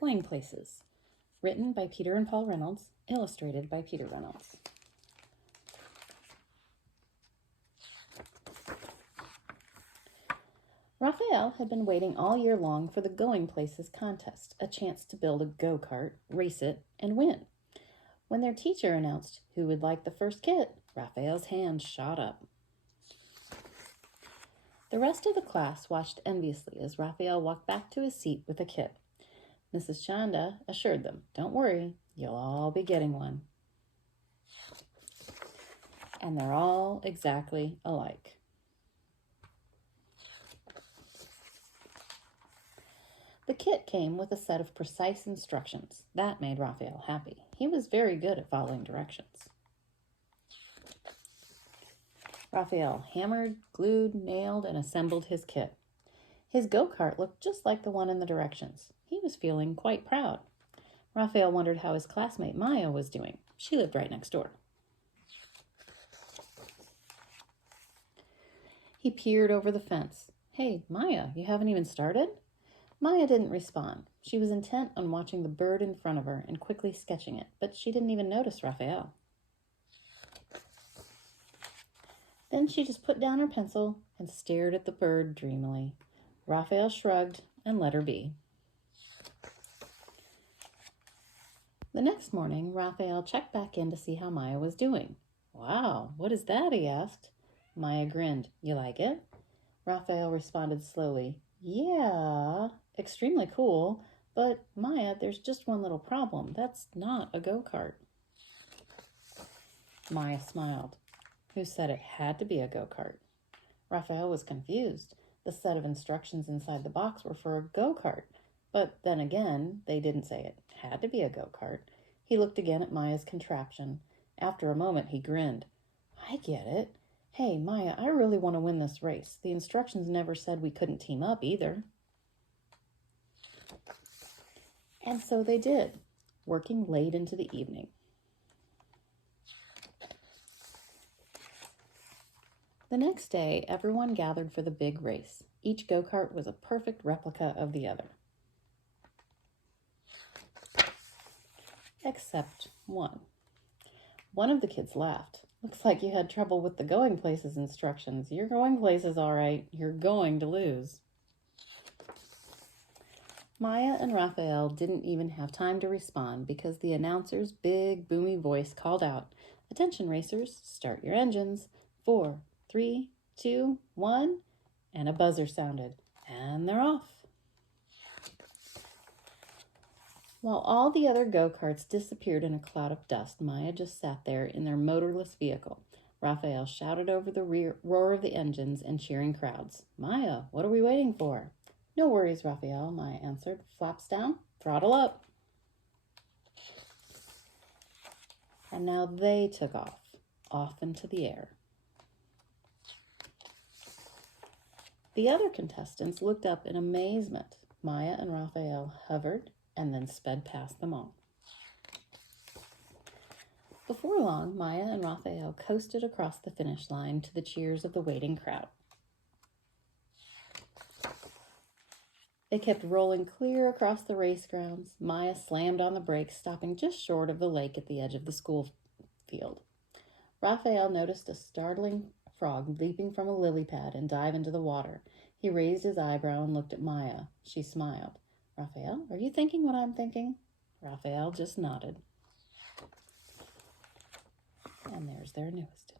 Going Places, written by Peter and Paul Reynolds, illustrated by Peter Reynolds. Raphael had been waiting all year long for the Going Places contest, a chance to build a go-kart, race it, and win. When their teacher announced who would like the first kit, Raphael's hand shot up. The rest of the class watched enviously as Raphael walked back to his seat with a kit. Mrs. Chanda assured them, "Don't worry, you'll all be getting one." And they're all exactly alike. The kit came with a set of precise instructions. That made Raphael happy. He was very good at following directions. Raphael hammered, glued, nailed, and assembled his kit. His go-kart looked just like the one in the directions. He was feeling quite proud. Raphael wondered how his classmate Maya was doing. She lived right next door. He peered over the fence. "Hey, Maya, you haven't even started?" Maya didn't respond. She was intent on watching the bird in front of her and quickly sketching it, but she didn't even notice Raphael. Then she just put down her pencil and stared at the bird dreamily. Raphael shrugged and let her be. The next morning, Raphael checked back in to see how Maya was doing. "Wow, what is that?" he asked. Maya grinned. "You like it?" Raphael responded slowly. "Yeah, extremely cool. But Maya, there's just one little problem. That's not a go-kart." Maya smiled. "Who said it had to be a go-kart?" Raphael was confused. The set of instructions inside the box were for a go-kart. But then again, they didn't say it had to be a go-kart. He looked again at Maya's contraption. After a moment, he grinned. "I get it. Hey, Maya, I really want to win this race. The instructions never said we couldn't team up either." And so they did, working late into the evening. The next day, everyone gathered for the big race. Each go-kart was a perfect replica of the other. Except one. One of the kids laughed. "Looks like you had trouble with the Going Places instructions. You're going places, all right. You're going to lose." Maya and Raphael didn't even have time to respond because the announcer's big, boomy voice called out, "Attention racers, start your engines. 4, 3, 2, 1, and a buzzer sounded, and they're off. While all the other go-karts disappeared in a cloud of dust, Maya just sat there in their motorless vehicle. Raphael shouted over the roar of the engines and cheering crowds. "Maya, what are we waiting for?" "No worries, Raphael," Maya answered. "Flaps down, throttle up." And now they took off into the air. The other contestants looked up in amazement. Maya and Raphael hovered and then sped past them all. Before long, Maya and Raphael coasted across the finish line to the cheers of the waiting crowd. They kept rolling clear across the race grounds. Maya slammed on the brakes, stopping just short of the lake at the edge of the school field. Raphael noticed a startling frog leaping from a lily pad and dive into the water. He raised his eyebrow and looked at Maya. She smiled. "Raphael, are you thinking what I'm thinking?" Raphael just nodded. And there's their newest.